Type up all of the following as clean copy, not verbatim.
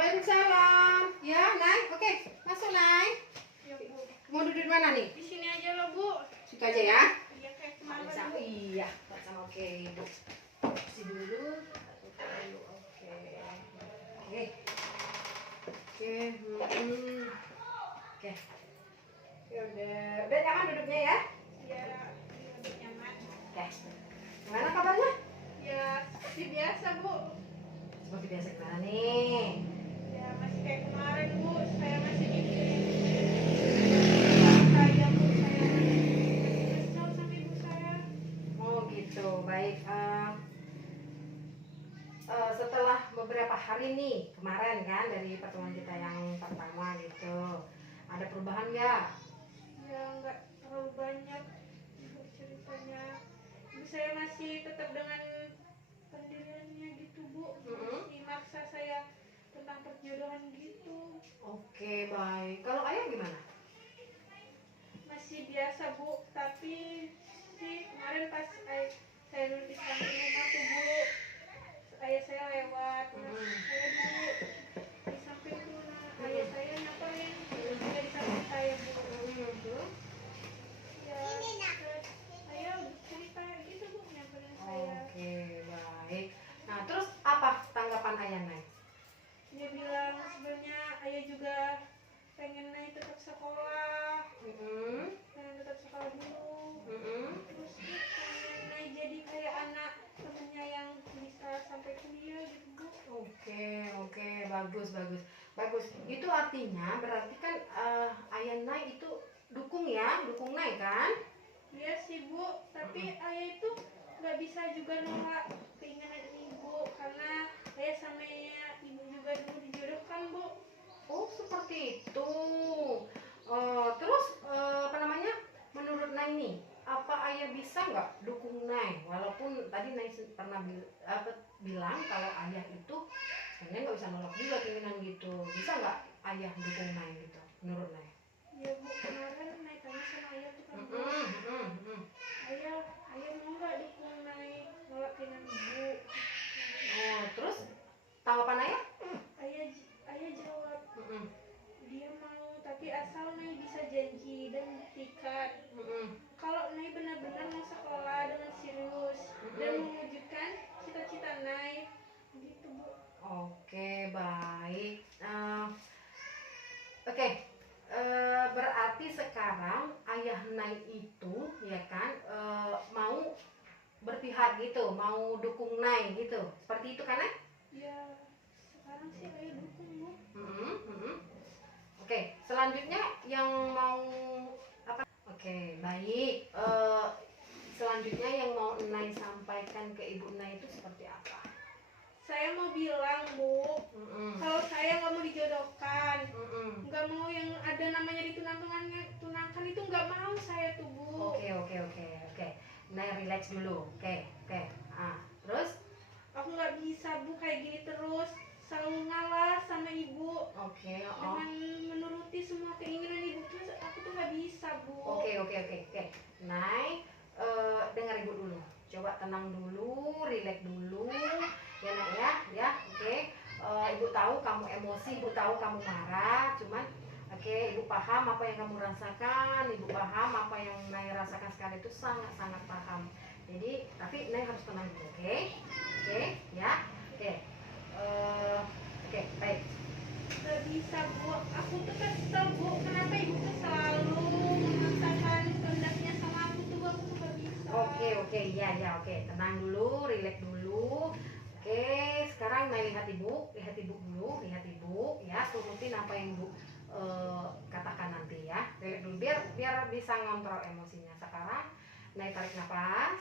Waalaikumsalam. Ya, Nay. Oke, masuk, Nay. Ya, Bu. Mau duduk di mana nih? Di sini aja loh, Bu. Situ aja ya. Iya, kayak kemarin, Sama, Bu. iya, sama oke, Ibu. Isi dulu. Oke. Oke. Oke. Oke. Ya udah nyaman duduknya ya? Iya, lebih nyaman. Oke. Gimana kabarnya? Ya, seperti biasa, Bu. Seperti biasa gimana nih? Ya, masih kayak kemarin, Bu. Saya masih mikirin saya, Bu. Saya masih kesel sama ibu saya. Oh gitu, baik. Setelah beberapa hari nih kemarin kan dari pertemuan kita yang pertama gitu, ada perubahan nggak? Ya, nggak terlalu banyak ibu ceritanya. Ibu saya masih tetap dengan pendiriannya gitu, Bu. Masih maksa saya tentang perjodohan gitu. Oke, baik. Kalau ayah gimana? Masih biasa, Bu, tapi sih kemarin pas saya duduk di samping rumah tuh, Bu, ayah saya lewat. Nah, saya duduk di samping tuh, nah, ayah saya nyamperin dia di samping saya, Bu. Ya, terus saya cerita gitu, Bu, nyamperin saya. Oke, baik. Nah, terus apa tanggapan ayah, Nay? Dia bilang sebenarnya ayah juga pengen naik tetap sekolah, pengen tetap sekolah dulu. Terus pengen naik jadi kayak anak temennya yang bisa sampai kuliah gitu, Bu. Oke, bagus. Itu artinya berarti kan ayah Nay itu dukung Nay kan? Iya sih, Bu, tapi ayah itu nggak bisa juga nolak keinginan ibu karena ayah sama ibu juga dulu dijodohkan, Bu. Oh, seperti itu. Terus apa namanya? Menurut Nay nih, apa ayah bisa nggak dukung Nay? Walaupun tadi Nay pernah bilang kalau ayah itu sebenarnya nggak bisa nolak juga keinginan gitu. Bisa nggak ayah dukung Nay gitu? Menurut Nay? Ya, Bu, kemarin naik tanya sama ayah tuh kan, Bu. Ayah mau nggak dukung naik nolak keinginan ibu? Oh, terus tanggapan ayah? Ayah jawab, dia mau, tapi asal Nay bisa janji dan buktikan kalau Nay benar-benar mau sekolah dengan serius dan mewujudkan cita-cita Nay. Gitu, Bu. Oke, baik. Oke, berarti sekarang ayah Nay itu ya kan mau berpihak gitu, mau dukung Nay gitu. Seperti itu kan, Nay? Ya, sekarang sih ayah dukung, Bu. Oke, selanjutnya yang mau apa? Oke, baik. Selanjutnya yang mau Nay sampaikan ke ibu Nay itu seperti apa? Saya mau bilang, Bu, kalau saya nggak mau dijodohkan, nggak mau yang ada namanya tunangkan itu nggak mau saya tuh, Bu. Oke. Nay relax dulu. Oke. Terus? Aku nggak bisa, Bu, kayak gini terus, selalu ngalah sama ibu. Oke. Dengan menuruti semua keinginan ibu terus, aku tuh nggak bisa, Bu. Oke. Nay, dengar ibu dulu. Coba tenang dulu, relax dulu. Ya, Nay ya. Oke. Ibu tahu kamu emosi, ibu tahu kamu marah, cuman oke, ibu paham apa yang kamu rasakan, ibu paham apa yang Nay rasakan sekarang itu sangat paham. Jadi, tapi Nay harus tenang dulu, oke? Oke, ya. Oke, baik. Nggak bisa, Bu. Aku tuh kesel, Bu. Kenapa ibu tuh selalu memaksakan kehendaknya sama aku tuh nggak bisa. Oke, ya, oke. Tenang dulu, relax dulu. Oke, sekarang Nay lihat ibu dulu, ya. Turutin apa yang ibu katakan nanti ya. Relax dulu, biar bisa ngontrol emosinya. Sekarang Nay tarik nafas,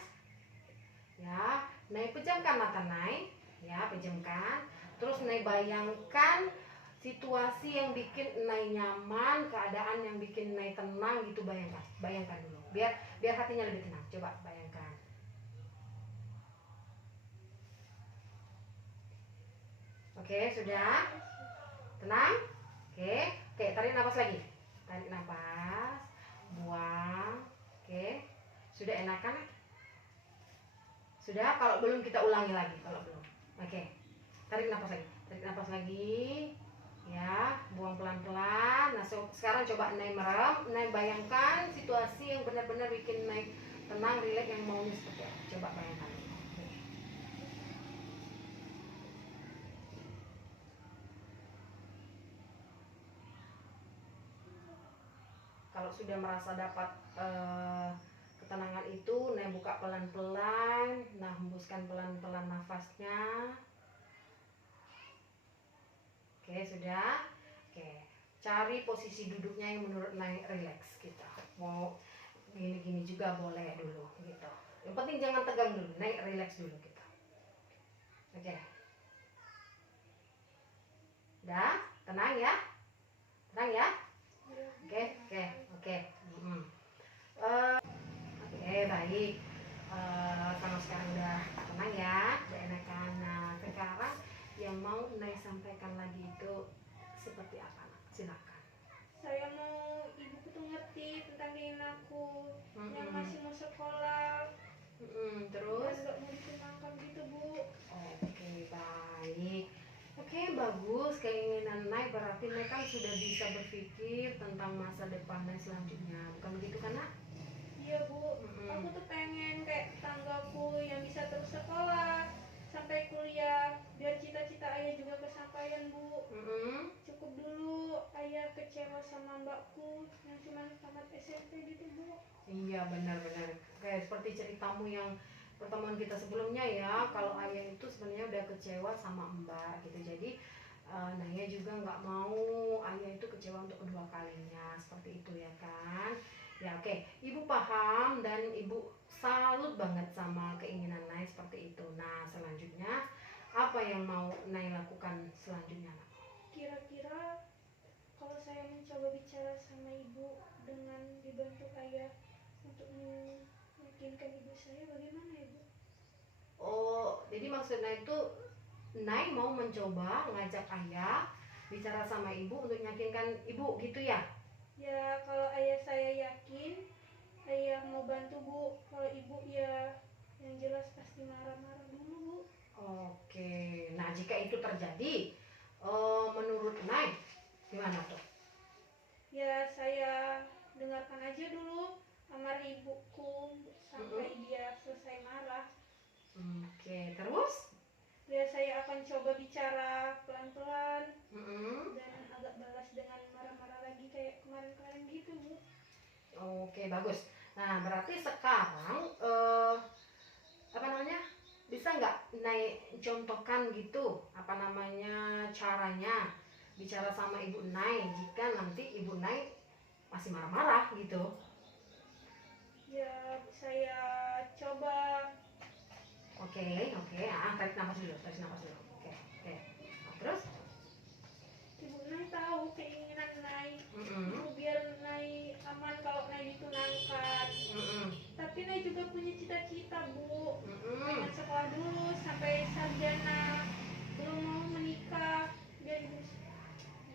ya. Nay pejamkan mata Nay, ya, pejamkan. Terus Nay bayangkan situasi yang bikin Nay nyaman, keadaan yang bikin Nay tenang gitu, bayangkan dulu. Biar hatinya lebih tenang. Coba bayangkan. Oke, sudah? Tenang? Oke, tarik nafas lagi. Tarik nafas, buang. Oke. Sudah enakan? Sudah? Kalau belum kita ulangi lagi kalau belum. Oke. Tarik nafas lagi. Ya, buang pelan-pelan. Nah, sekarang coba Nay merem. Nay bayangkan situasi yang benar-benar bikin Nay tenang, rileks, yang maunya seperti apa. Coba bayangkan. Kalau sudah merasa dapat ketenangan itu, Nay buka pelan-pelan. Nah, hembuskan pelan-pelan nafasnya. Oke, sudah. Oke, cari posisi duduknya yang menurut Nay rileks gitu. Mau gini-gini juga boleh dulu gitu. Yang penting jangan tegang dulu, Nay rileks dulu gitu. Oke. Udah, tenang ya. Tenang ya. Oke, oke, oke. Oke, baik. Kalau sekarang udah tenang ya, udah enakan. Nah, sekarang yang mau Nay sampaikan lagi itu seperti apa, Nak? Silakan. Saya mau ibuku tuh ngerti tentang keinginan aku yang Mm-mm. masih mau sekolah dan Terus? nggak mau ditunangkan gitu, Bu. Oke, baik. Oke, bagus. Keinginan Nay berarti Nay kan sudah bisa berpikir tentang masa depan Nay selanjutnya. Bukan begitu kan, Nak? Iya, Bu. Mm-mm. Aku tuh pengen kayak tetanggaku yang bisa terus sekolah sampai kuliah biar cita-cita ayah juga kesampaian, Bu. Mm-mm. Cukup dulu ayah kecewa sama mbakku yang cuma tamat SMP gitu, Bu. Iya, benar-benar. Kayak seperti ceritamu yang pertemuan kita sebelumnya ya, kalau ayah itu sebenarnya udah kecewa sama Mbak gitu. Jadi Naya juga nggak mau ayah itu kecewa untuk kedua kalinya, seperti itu ya kan. Ya oke, Ibu paham dan Ibu salut banget sama keinginan Naya seperti itu. Nah, selanjutnya apa yang mau Naya lakukan selanjutnya, Nak? Kira-kira kalau saya mencoba bicara sama ibu dengan dibantu ayah untuk meyakinkan ibu saya, bagaimana ibu? Oh, jadi maksudnya itu Nay mau mencoba ngajak ayah bicara sama ibu untuk meyakinkan ibu gitu ya? Ya kalau ayah saya yakin, ayah mau bantu Bu. Kalau ibu ya yang jelas pasti marah-marah dulu Bu. Oke, nah jika itu terjadi, menurut Nay gimana tuh? Ya saya dengarkan aja dulu amarah ibuku sampai dia selesai marah. Oke, terus? Ya saya akan coba bicara pelan-pelan Mm-mm. dan agak balas dengan marah-marah lagi kayak kemarin-kemarin gitu Bu. Oke, bagus. Nah, berarti sekarang apa namanya? Bisa nggak Nay contohkan gitu apa namanya caranya bicara sama ibu Nay jika nanti ibu Nay masih marah-marah gitu? Ya saya coba. Oke, oke. Tarik nafas dulu, tarik nafas dulu. Oke, oke. Nah, terus? Ibu Nai tahu keinginan Nai. Mm-mm. Ibu biar Nai aman kalau Nai ditunangkan. Mm-mm. Tapi Nai juga punya cita-cita Bu. Mm-mm. Pengen sekolah dulu sampai sarjana. Belum mau menikah.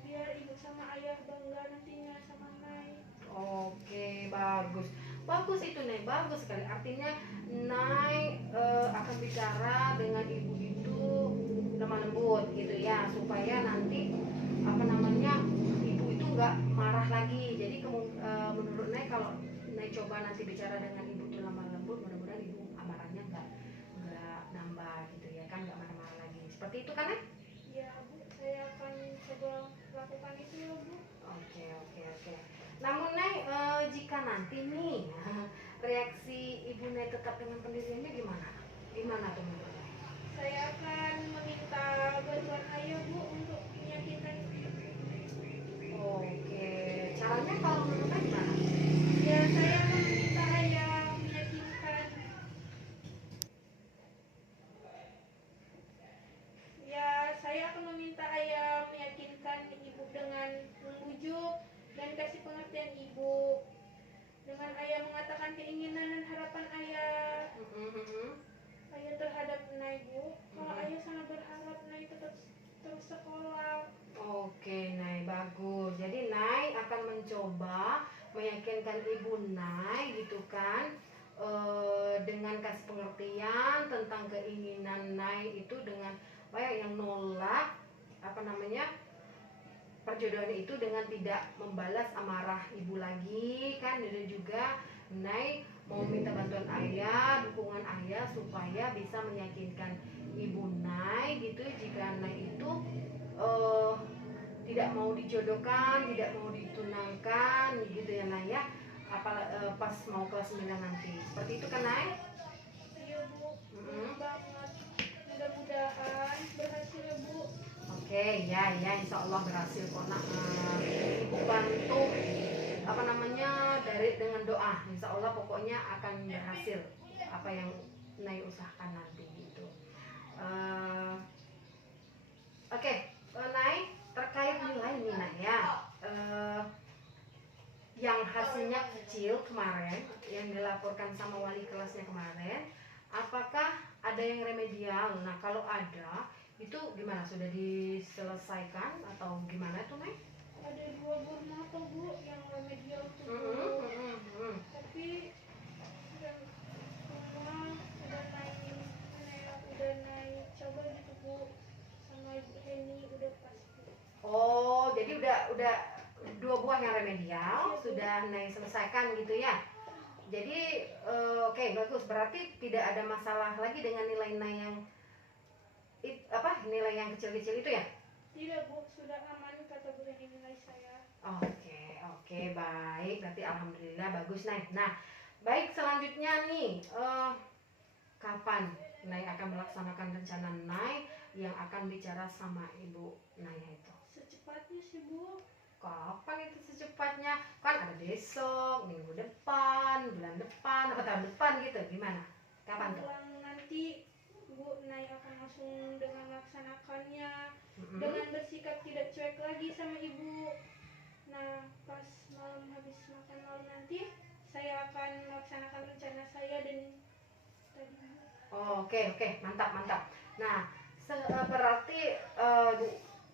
Biar ibu sama ayah bangga nantinya sama Nai. Oke, bagus. Bagus itu, Nay. Bagus sekali. Artinya Nay akan bicara dengan ibu itu lemah lembut gitu ya, supaya nanti apa namanya ibu itu nggak marah lagi. Jadi menurut Nay kalau Nay coba nanti bicara dengan ibu itu lemah lembut, mudah-mudahan ibu amarahnya nggak nambah gitu ya kan, nggak marah-marah lagi. Seperti itu kan, Nay? Ya Bu, saya akan coba lakukan itu ya Bu. Oke, oke, oke. Namun Nay, jika nanti nih reaksi Ibu Nay tetap dengan pendiriannya gimana? Gimana tuh menurut Nay? Saya akan meminta bantuan ayah Bu untuk meyakinkan. Oke, caranya kalau menurut Nay gimana? Ya saya akan meminta ayah meyakinkan. Ya saya akan meminta ayah meyakinkan ibu dengan membujuk dan kasih pengertian ibu. Dengan ayah mengatakan keinginan dan harapan ayah terhadap Nay Bu. Kalau ayah sangat berharap Nay tetap terus sekolah. Oke, Nay, bagus. Jadi Nay akan mencoba meyakinkan Ibu Nay gitu kan, dengan kasih pengertian tentang keinginan Nay itu dengan baik yang nolak apa namanya perjodohan itu dengan tidak membalas amarah ibu lagi kan, dan juga Nay mau minta bantuan ayah, dukungan ayah supaya bisa meyakinkan ibu Nay gitu, jika Nay itu eh, tidak mau dijodohkan, tidak mau ditunangkan gitu ya Nay ya, pas mau kelas 9 nanti. Seperti itu kan Nay? Iya Bu, Mm-mm. banget. Mudah-mudahan berhasil ya Bu. Oke, ya insya Allah berhasil kok nak. Ibu bantu apa namanya dari dengan doa, insya Allah pokoknya akan berhasil apa yang Nay usahakan nanti gitu. Eh, Oke, Nay terkait nilai nih Nay ya. Eh, yang hasilnya kecil kemarin yang dilaporkan sama wali kelasnya kemarin, apakah ada yang remedial? Nah kalau ada itu gimana, sudah diselesaikan atau gimana tuh Nay? Ada 2 buah mata Bu yang remedial tuh Bu. Tapi yang semua udah naik, udah naik coba gitu Bu, sama Ibu Heni udah pasti. Oh, jadi udah 2 buah yang remedial sudah Nay selesaikan gitu ya. Jadi oke, bagus, berarti tidak ada masalah lagi dengan nilai Nay yang nilai yang kecil-kecil itu ya. Tidak Bu, sudah aman kata Bu Heni nilai saya. Oke, baik, berarti alhamdulillah bagus Nay. Nah, baik, selanjutnya nih kapan Nay akan melaksanakan rencana Nay yang akan bicara sama ibu Naya itu? Secepatnya sih Bu. Kapan itu secepatnya? Kan ada besok, minggu depan, bulan depan, atau tahun depan gitu, gimana? Kapan tuh? Pulang nanti Bu Nay akan langsung dengan melaksanakannya, Mm-mm. dengan bersikap tidak cuek lagi sama ibu. Nah pas malam habis makan malam nanti saya akan melaksanakan rencana saya dan tadi. Oke, mantap. Nah, berarti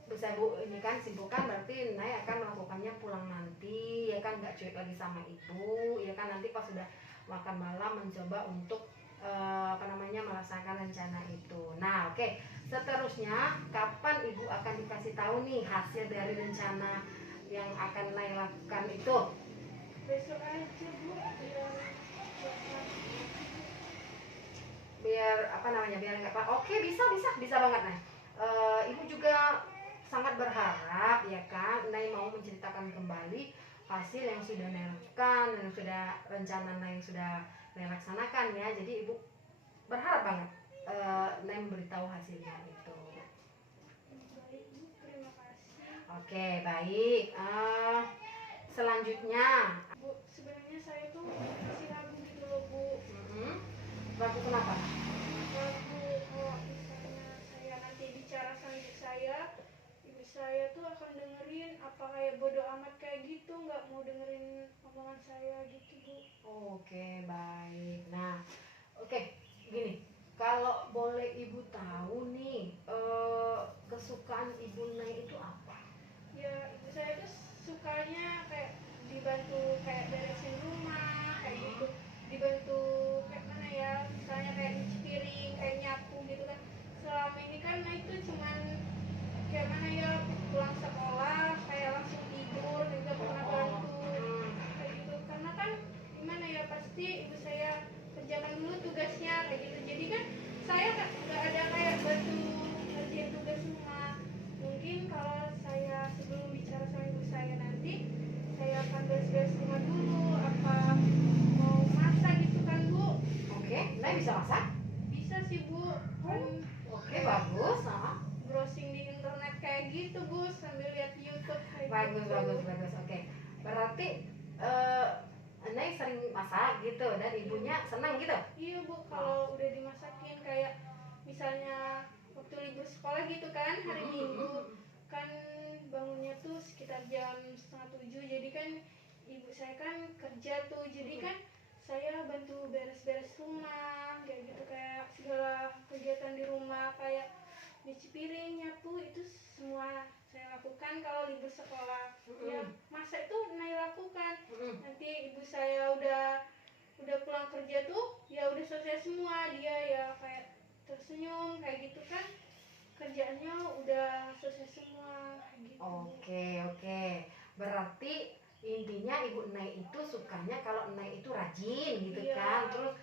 bisa Bu ini kan simpulkan, berarti Nay akan melakukannya pulang nanti ya kan, nggak cuek lagi sama ibu ya kan, nanti pas sudah makan malam mencoba untuk melaksanakan rencana itu. Nah, oke. Seterusnya kapan ibu akan dikasih tahu nih hasil dari rencana yang akan Nay lakukan itu? Besok aja Bu, Biar biar nggak apa. Oke, bisa banget Nay. Ibu juga sangat berharap ya kan Nay mau menceritakan kembali hasil yang sudah Nay lakukan, yang sudah rencana Nay yang sudah Nay laksanakan ya. Jadi ibu berharap banget Nay memberitahu hasilnya itu. baik Bu, terima kasih. Oke, baik. Selanjutnya, Bu, sebenarnya saya tuh masih ragu gitu loh Bu. ragu kenapa? Ragu kalau misalnya saya nanti bicara sama ibu saya tuh akan dengerin apa kayak bodoh amat kayak gitu, nggak mau dengerin omongan saya gitu Bu. Oke, baik. Nah, oke, gini. Kalau boleh ibu tahu nih, kesukaan ibu Nay itu apa? Ya ibu saya tuh sukanya kayak dibantu kayak beresin rumah kayak gitu, dibantu kayak mana ya, misalnya kayak nyuci piring, kayak nyapu gitu kan. Selama ini kan nah itu cuman kayak mana ya, pulang sekolah kayak langsung tidur dan gak pernah bantu kayak gitu, karena kan gimana ya, pasti ibu saya kerjakan dulu tugasnya kayak gitu, jadi kan saya nggak ada kayak bantu ngerjain tugas rumah. Mungkin kalau saya sebelum bicara sama ibu saya nanti saya akan beres-beres rumah dulu, apa mau masak gitu kan Bu. Oke, Nay bisa masak? Bisa sih Bu, kan Oke, bagus. browsing di internet kayak gitu Bu, sambil lihat YouTube kayak Bagus. gitu. Oke, berarti Nay sering masak gitu dan ibunya senang gitu? Iya Bu, kalau udah dimasakin kayak misalnya waktu libur sekolah gitu kan, hari Minggu kan bangunnya tuh sekitar jam 6:30, jadi kan ibu saya kan kerja tuh, jadi kan saya bantu beres-beres rumah kayak gitu, kayak segala kegiatan di rumah kayak nyuci piring, nyapu, itu semua saya lakukan kalau libur sekolah. Ya masa itu Nay lakukan. Nanti ibu saya udah pulang kerja tuh ya udah selesai semua, dia ya kayak tersenyum kayak gitu kan, kerjaannya udah selesai semua kayak gitu. Oke, Nay itu sukanya kalau Nay itu rajin gitu Iya. kan, terus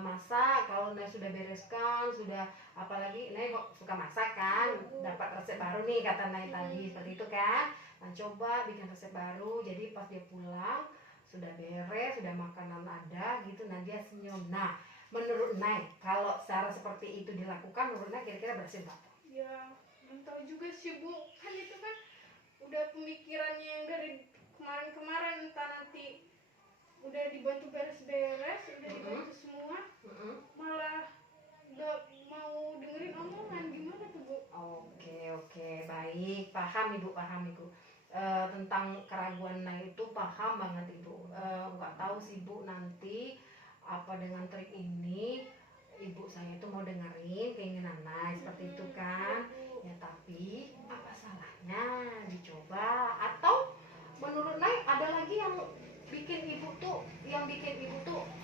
masak. Kalau Nay sudah bereskan, sudah apalagi Nay kok suka masak kan, dapat resep baru nih kata Nay tadi seperti itu kan. Nah coba bikin resep baru, jadi pas dia pulang sudah beres, sudah makanan ada gitu, nah dia senyum. Nah menurut Nay kalau cara seperti itu dilakukan, menurut Nay kira-kira berhasil nggak? Ya belum tahu juga sih Bu, kan itu kan udah pemikirannya yang dari kemarin-kemarin, entah nanti udah dibantu beres-beres, udah dibantu semua, malah nggak mau dengerin omongan, gimana tuh Bu? Oke, baik, paham Ibu. Tentang keraguan Nay itu paham banget Ibu. Nggak tahu sih Bu, nanti apa dengan trik ini Ibu saya itu mau dengerin keinginan Nay seperti itu kan. Ya tapi apa salahnya dicoba, atau menurut Nay ada lagi yang bikin ibu tuh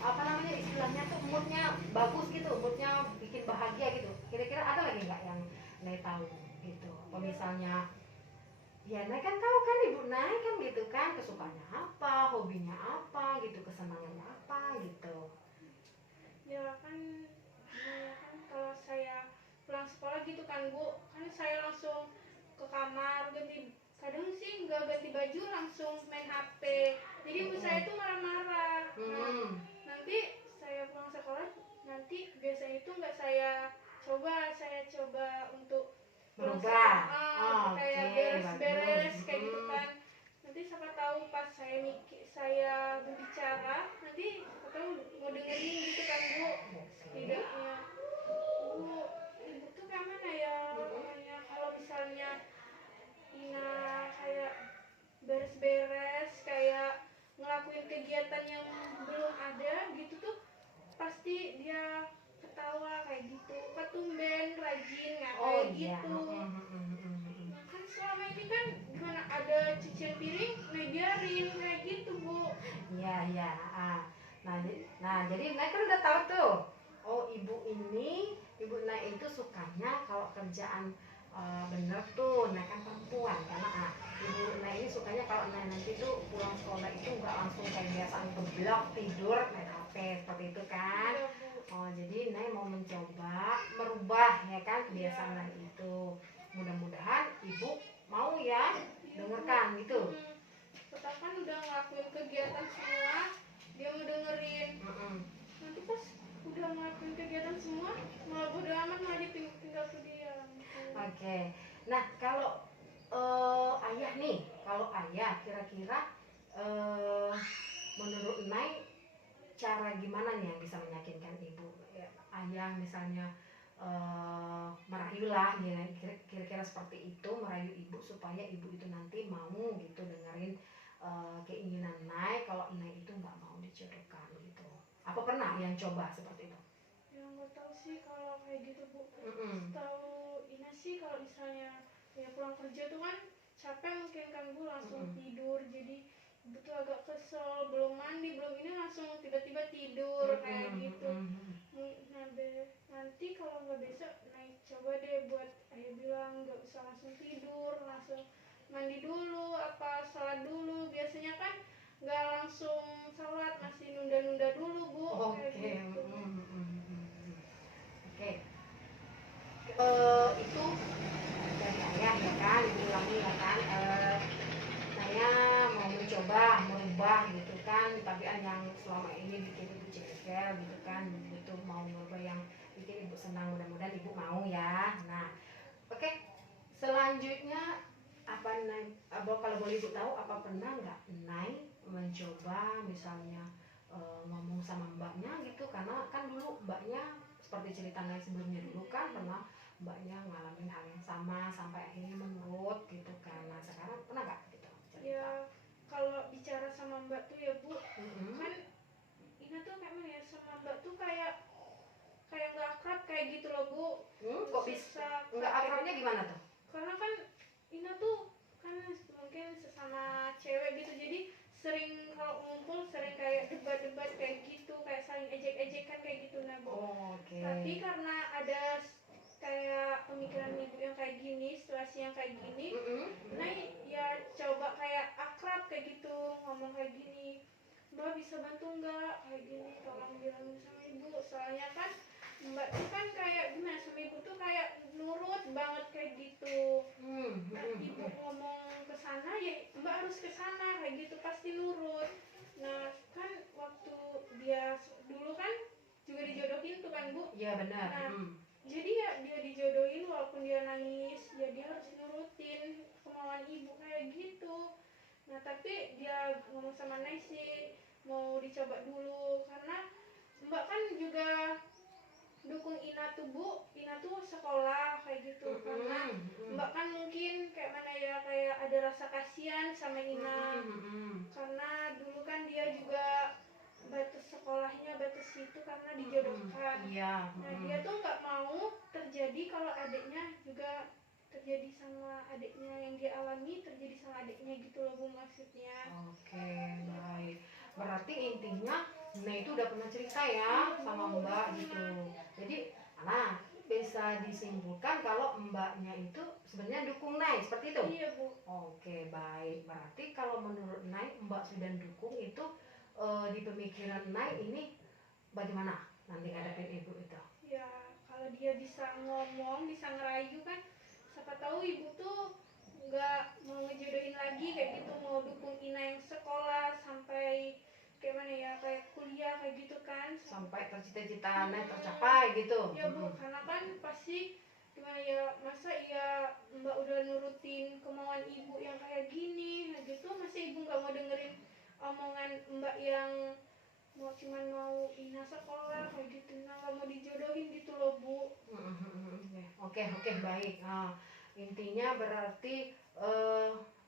apa namanya istilahnya tuh moodnya bagus gitu, moodnya bikin bahagia gitu, kira-kira ada lagi nggak yang Nay tahu gitu? Apa misalnya ya Nay kan tahu kan ibu Nay kan gitu kan, kesukaannya apa, hobinya apa gitu, kesenangannya apa gitu. Ya kan, kalau saya pulang sekolah gitu kan Bu, kan saya langsung ke kamar ganti, kadang sih nggak ganti baju langsung main HP, jadi ibu saya tuh marah-marah. Nah, nanti saya pulang sekolah, nanti biasanya itu nggak saya coba untuk Berubah. kayak Oke, beres-beres bagus. kayak gitu kan. Nanti siapa tahu pas saya berbicara, nanti siapa tahu mau dengerin gitu kan Bu. Setidaknya Bu, ibu tuh kayak mana ya, kayak kalau misalnya Ina kayak beres-beres, kayak ngelakuin kegiatan yang belum ada gitu tuh, pasti dia ketawa kayak gitu, ketumben rajin nggak kayak gitu. Nah, kan selama ini kan gimana ada cucian piring ngajarin kayak gitu Bu. Iya. Nah jadi Nay kan udah tahu tuh. Oh ibu Nay itu sukanya kalau kerjaan bener tuh, Nay kan perempuan karena ibu Nay ini sukanya kalau Nay nanti tuh pulang sekolah itu nggak langsung kayak biasa ngeblok tidur main HP seperti itu kan. Iya Bu. Oh jadi Nay mau mencoba merubah ya kan kebiasaan Nay itu. Mudah-mudahan ibu mau ya dengarkan gitu. Kita kan udah ngelakuin kegiatan semua, dia mau dengerin. Nanti pas udah ngelakuin kegiatan semua, malah bodo amat, malah dia tinggal tuh dia. Oke. Nah kalau ayah kira-kira menurut Nay cara gimana nih yang bisa meyakinkan ibu? Ya, ayah misalnya merayu lah, ya, kira-kira seperti itu, merayu ibu supaya ibu itu nanti mau gitu dengerin keinginan Nay kalau Nay itu nggak mau dijodohkan gitu. Apa pernah yang coba seperti itu? Ya nggak tahu sih kalau kayak gitu Bu. Tahu Ina sih kalau misalnya ya pulang kerja tuh kan capek mungkin kan Bu, langsung tidur, jadi ibu tuh agak kesel, belum mandi belum ini langsung tiba-tiba tidur kayak gitu. Nanti kalau nggak besok naik coba deh buat ayah bilang nggak usah langsung tidur, langsung mandi dulu, apa sholat dulu. Biasanya kan nggak langsung sholat, masih nunda-nunda dulu Bu. Kayak gitu. Oke. Itu dari ayah ya kan, diulangi ya kan. Saya mau mencoba merubah gitu kan tabiat yang selama ini bikin ibu jengkel gitu kan, gitu mau merubah yang bikin ibu senang, mudah-mudahan ibu mau ya. Nah oke, selanjutnya apa Nay, kalau boleh ibu tahu, apa pernah nggak Nay mencoba misalnya ngomong sama mbaknya gitu, karena kan dulu mbaknya seperti cerita Nay sebelumnya dulu kan pernah mbaknya ngalamin hal yang sama sampai akhirnya menurut gitu kan. Nah sekarang pernah nggak gitu cerita? Ya kalau bicara sama mbak tuh ya Bu, kan Ina tuh kayak mana ya, sama mbak tuh kayak nggak akrab kayak gitu loh Bu. Kok bisa nggak akrabnya gimana tuh? Karena kan Ina tuh kan mungkin sesama cewek gitu, jadi sering kalau ngumpul sering kayak debat-debat kayak gitu, kayak saling ejek-ejekan kayak gitu nah Bu. Tapi karena ada kayak pemikiran ibu yang kayak gini, situasi yang kayak gini, nah ya coba kayak akrab kayak gitu, ngomong kayak gini. bisa bantu nggak kayak gini, tolong bilangin sama ibu, soalnya kan mbak tuh kan kayak gimana sama ibu tuh kayak nurut banget kayak gitu. Nah, ibu ngomong ke sana ya mbak harus ke sana kayak gitu, pasti nurut. Nah kan waktu dia dulu kan juga dijodohin tuh kan bu. Iya benar. Nah jadi ya dia dijodohin walaupun dia nangis ya dia harus nurutin kemauan ibu kayak gitu. Nah tapi dia ngomong sama Nay sih mau dicoba dulu, karena mbak kan juga dukung Ina tuh bu, Ina tuh sekolah kayak gitu. Karena mbak kan mungkin kayak mana ya, kayak ada rasa kasihan sama Ina, karena dulu kan dia juga batas sekolahnya batas itu karena dijodohkan. Iya. Nah dia tuh nggak mau terjadi kalau adiknya juga terjadi sama adiknya, yang dia alami terjadi sama adiknya gitu loh bu maksudnya. Oke, baik. Berarti intinya Nah itu udah pernah cerita ya sama Mbak gitu. Jadi, nah bisa disimpulkan kalau Mbaknya itu sebenarnya dukung Nay seperti itu. Iya bu. Oke, baik. Berarti kalau menurut Nay Mbak sudah dukung itu di pemikiran Nay ini bagaimana nanti ngadepin ibu itu? Ya kalau dia bisa ngomong, bisa ngerayu kan, siapa tahu ibu tuh nggak mau ngejodohin lagi kayak gitu, mau dukung Ina yang sekolah sampai kayak mana ya, kayak kuliah kayak gitu kan, Sampai tercita-cita Nay tercapai gitu. ya bu. Karena kan pasti gimana ya, masa iya mbak udah nurutin kemauan ibu yang kayak gini nah gitu, masa ibu nggak mau dengerin omongan mbak yang cuman mau Ina sekolah kayak gitu, nah nggak mau dijodohin gitu loh bu. Oke, baik. Nah, intinya berarti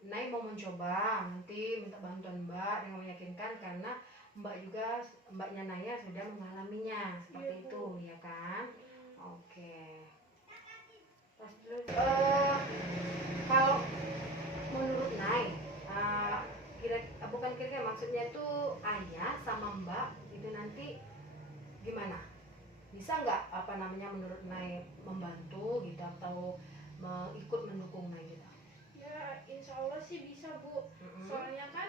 Nay mau mencoba nanti minta bantuan Mbak dengan meyakinkan karena Mbaknya Naya sudah mengalaminya seperti Iya, Bu. itu ya kan? Oke. Terus kalau menurut Nay bukan kira-kira maksudnya itu ayah sama Mbak itu nanti gimana? Bisa nggak menurut Nay membantu gitu atau ikut mendukung Nay gitu? Ya insya Allah sih bisa bu. Soalnya kan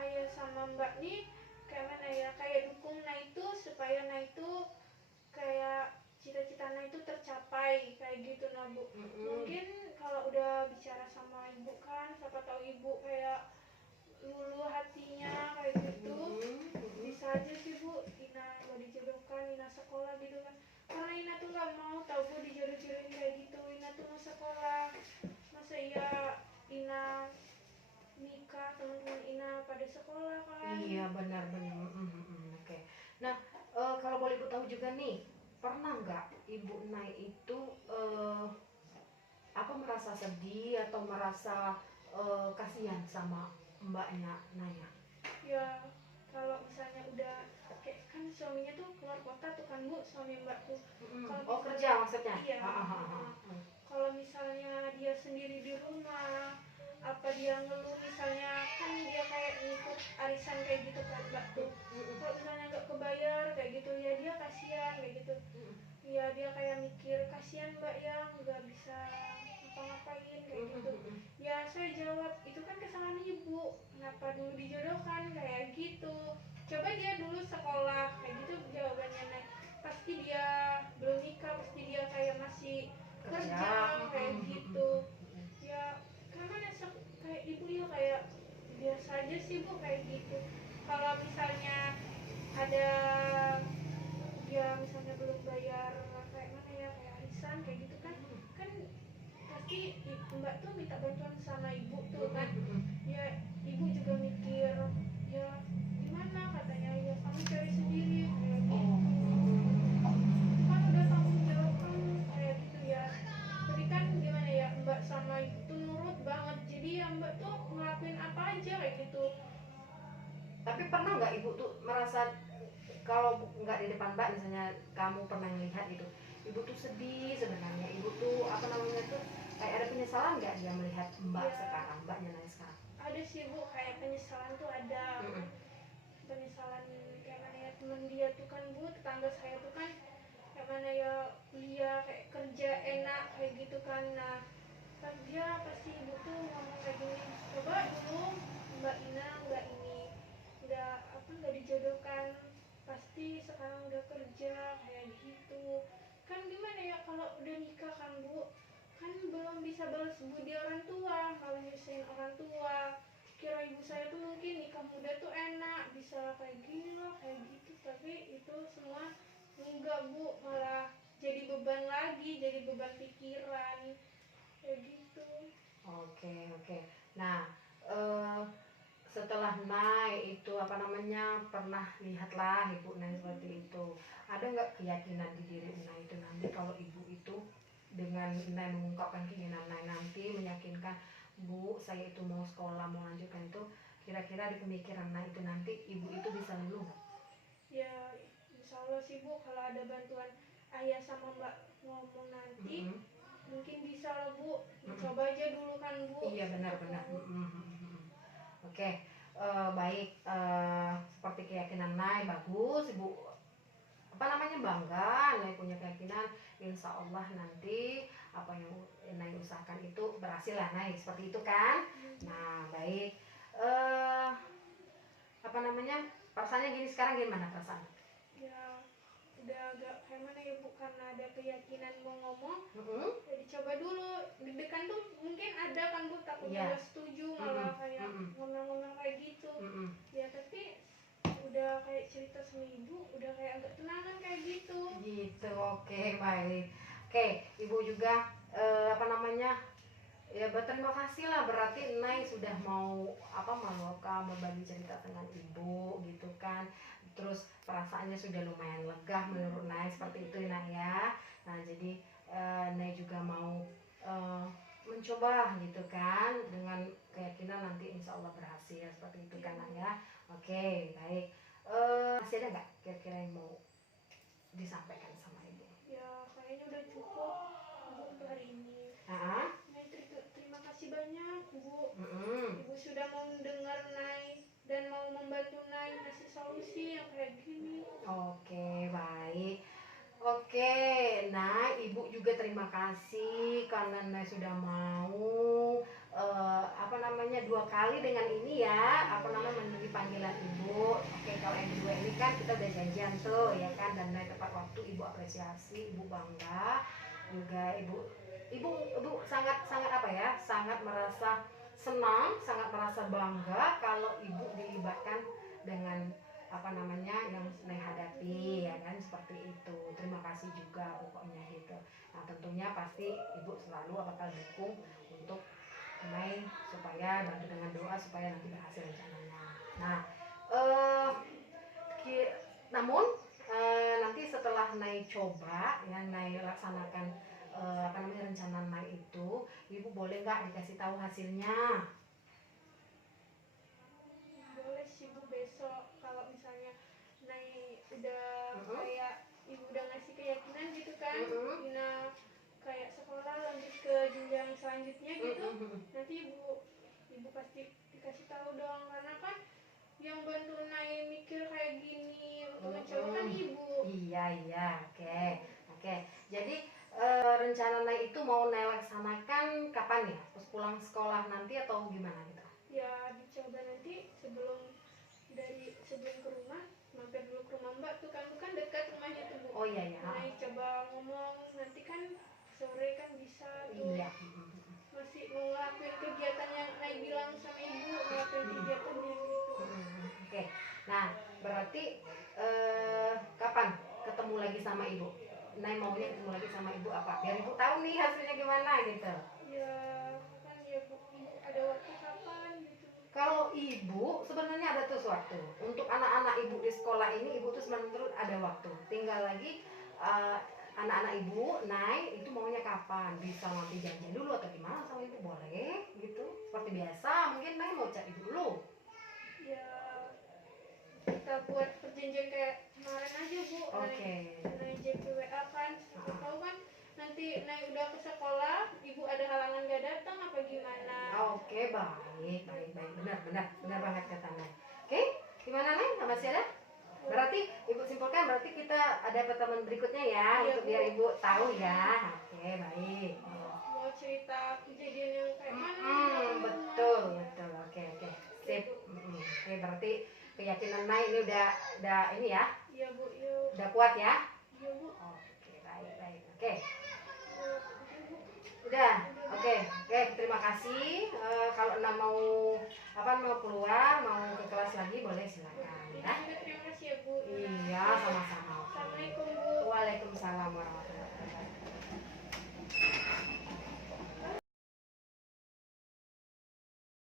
ayah sama mbak nih kayak mana ya, kayak dukung Nah itu supaya Nah itu kayak cita-cita Nah itu tercapai kayak gitu nah bu. Mungkin kalau udah bicara sama ibu kan, siapa tahu ibu kayak luluh hatinya kayak gitu. Bisa aja sih bu, Ina mau dijodohkan, Ina sekolah gitu kan. Karena Ina tuh nggak mau tahu bu dijodoh-jodohin kayak gitu. Ina tuh mau sekolah, masa iya Ina nikah, teman-teman Ina pada sekolah kan. Iya benar. Oke. Nah kalau boleh ibu tahu juga nih, pernah nggak ibu Nay itu merasa sedih atau merasa kasihan sama mbaknya Naya? Ya kalau misalnya udah kayak kan suaminya tuh keluar kota tuh kan bu, suami mbak tuh. Kalau kerja maksudnya? iya. Kalau misalnya dia sendiri di rumah, apa dia ngeluh misalnya, kan dia kayak ngikut arisan kayak gitu kan mbak tuh. Kalau misalnya nggak kebayar kayak gitu ya dia kasihan kayak gitu. Ya dia kayak mikir kasihan mbak yang nggak bisa ngapa-ngapain kayak gitu. Ya saya jawab itu kan kesalahan ibu, kenapa dulu dijodohkan kayak gitu. Coba dia dulu sekolah kayak gitu jawabannya Nek. Pasti dia belum nikah, pasti dia kayak masih kerja kayak gitu. Ya karena kayak ibu ya kayak biasa aja sih bu kayak gitu. Kalau misalnya ada dia misalnya belum bayar kayak mana ya, kayak arisan kayak gitu kan, kan pasti mbak tuh minta bantuan sama ibu tuh kan. Ya ibu juga mikir ya gimana, katanya ya kamu cari sendiri kayak gitu, kan udah tanggung jawab kamu kayak gitu ya. Tapi kan gimana ya, mbak sama ibu tuh nurut banget, jadi ya mbak tuh ngelakuin apa aja kayak gitu. Tapi pernah nggak ibu tuh merasa kalau nggak di depan mbak misalnya kamu pernah melihat gitu, ibu tuh sedih sebenarnya, ibu tuh kayak ada penyesalan nggak dia melihat mbak Ya, sekarang, mbaknya Naya sekarang? ada sih bu, kayak penyesalan tuh ada. Penyesalan kayak mana ya, temen dia tuh kan bu, tetangga saya tuh kan kayak mana ya, kuliah kayak kerja enak kayak gitu kan. Nah pas dia pasti ibu tuh ngomong kayak gini, coba dulu mbak Ina nggak ini, nggak apa nggak dijodohkan, pasti sekarang udah kerja kayak gitu. Kan gimana ya kalau udah nikah kan Bu, kan belum bisa balas budi orang tua, malah nyusahin orang tua. Kira ibu saya tuh mungkin nikah muda tuh enak, bisa kayak gini loh, kayak gitu. Tapi itu semua enggak Bu, malah jadi beban lagi, jadi beban pikiran, kayak gitu. Oke, oke. Nah, setelah naik itu apa namanya, pernah lihatlah ibu naik seperti itu. Ada nggak keyakinan di diri Nay itu nanti kalau ibu itu dengan Nay mengungkapkan keinginan Nay nanti meyakinkan, Bu, saya itu mau sekolah, mau lanjutkan itu, kira-kira di pemikiran Nay itu nanti ibu itu bisa luluh nggak? Ya insya Allah sih Bu, kalau ada bantuan ayah sama mbak ngomong nanti Mm-mm. mungkin bisa lah Bu, Mm-mm. coba aja dulu kan Bu. Iya, benar-benar. Oke, baik. Seperti keyakinan Nay bagus, ibu apa namanya bangga Nay punya keyakinan insya Allah nanti apa yang Nay usahakan itu berhasil lah Nay, seperti itu kan. Nah baik, eh apa namanya, perasaannya gini sekarang, gimana perasaan? Ya udah agak kayak mana ya Bu, karena ada keyakinan mau ngomong, Mm-mm. ya dicoba dulu. Deg-degan tuh mungkin ada kan Bu, takutnya Iya. nggak setuju, malah kayak Mm-mm. ngomel-ngomel kayak gitu. Mm-mm. Ya tapi udah kayak cerita sama ibu, udah kayak agak tenangan kayak gitu. Gitu, oke, baik. Oke, ibu juga apa namanya, ya berterima kasih lah, berarti Nay sudah mau apa meluapkan berbagi cerita dengan ibu gitu kan, terus perasaannya sudah lumayan lega menurut Nay, seperti itu Nay ya. Nah jadi Nay juga mau eh, mencoba gitu kan, dengan keyakinan nanti insya Allah berhasil, seperti itu kan Nay ya. Oke baik, masih ada nggak kira-kira yang mau disampaikan sama ibu? Ya kayaknya udah cukup Bu untuk hari ini. Ah, Nay terima kasih banyak Bu. mm-mm. Ibu sudah mau mendengar Nay dan mau membantu Nay ngasih solusi yang kayak gini. Oke, baik. Oke, nah ibu juga terima kasih karena Nay sudah mau apa namanya 2 kali dengan ini ya, apa namanya memenuhi panggilan ibu. Oke, kalau yang kedua ini kan kita udah janjian tuh ya kan, dan Nay tepat waktu, ibu apresiasi, ibu bangga juga, ibu sangat sangat apa ya, sangat merasa senang, sangat merasa bangga kalau ibu dilibatkan dengan apa namanya yang Nay hadapi ya kan, seperti itu. Terima kasih juga pokoknya gitu. Nah tentunya pasti ibu selalu bakal dukung untuk Nay supaya bantu dengan doa supaya nanti berhasil rencananya. Nah eh namun nanti setelah Nay coba ya, Nay laksanakan apa namanya rencana Nay itu, ibu boleh nggak dikasih tahu hasilnya? Boleh sih Bu, besok kalau misalnya Nay udah Mm-mm. kayak ibu udah ngasih keyakinan gitu kan, Mm-mm. Dina kayak sekolah lanjut ke jenjang selanjutnya gitu, Mm-mm. nanti ibu pasti dikasih tahu dong, karena kan yang bantu Nay mikir kayak gini untuk mencoba kan ibu. Iya iya, oke oke. Jadi rencana Nay itu mau Nay laksanakan kapan ya? Pas pulang sekolah nanti atau gimana gitu? Ya dicoba nanti sebelum ke rumah, mampir dulu ke rumah Mbak tuh kan, bukan dekat rumahnya tuh Bu. Oh iya iya. Nay coba ngomong, nanti kan sore kan bisa tuh. Iya. Masih mau ngelakuin kegiatan yang Nay bilang sama ibu, ngelakuin kegiatannya gitu. Oke. Nah, berarti kapan ketemu lagi sama ibu? Nay maunya ketemu lagi sama ibu apa? Biar ibu tahu nih hasilnya gimana gitu. Ya kan ya Bu, ibu ada waktu kapan gitu. Kalau ibu sebenarnya ada tuh waktu untuk anak-anak ibu di sekolah ini, ibu tuh sebenarnya ada waktu. Tinggal lagi eh, anak-anak ibu naik itu maunya kapan, bisa nanti janjian dulu atau gimana sama ibu, boleh gitu. Seperti biasa mungkin naik mau chat ibu dulu. Ya kita buat perjanjian kayak kemarin aja Bu. Oke. Nay JP WA kan, siapa tahu kan nanti Nay udah ke sekolah, ibu ada halangan gak datang apa gimana. Oke, baik, baik, baik, benar banget kata Nay. Oke, gimana Nay? Masih ada? Berarti ibu simpulkan, berarti kita ada pertemuan berikutnya ya, Iya, untuk Bu. biar ibu tahu ya. Oke, baik. Mau cerita kejadian yang kayak mana Betul, betul. Oke, oke. Sip. Oke, berarti keyakinan keyakinan Nay ini udah ini ya, Iya Bu, yuk. udah kuat ya. Iya Bu. Oke, baik. Oke. Udah. Oke, terima kasih. Kalau Ena mau keluar, mau ke kelas lagi boleh silakan ya. Terima kasih ya Bu. Iya, sama-sama. Assalamualaikum Bu. Waalaikumsalam warahmatullahi wabarakatuh.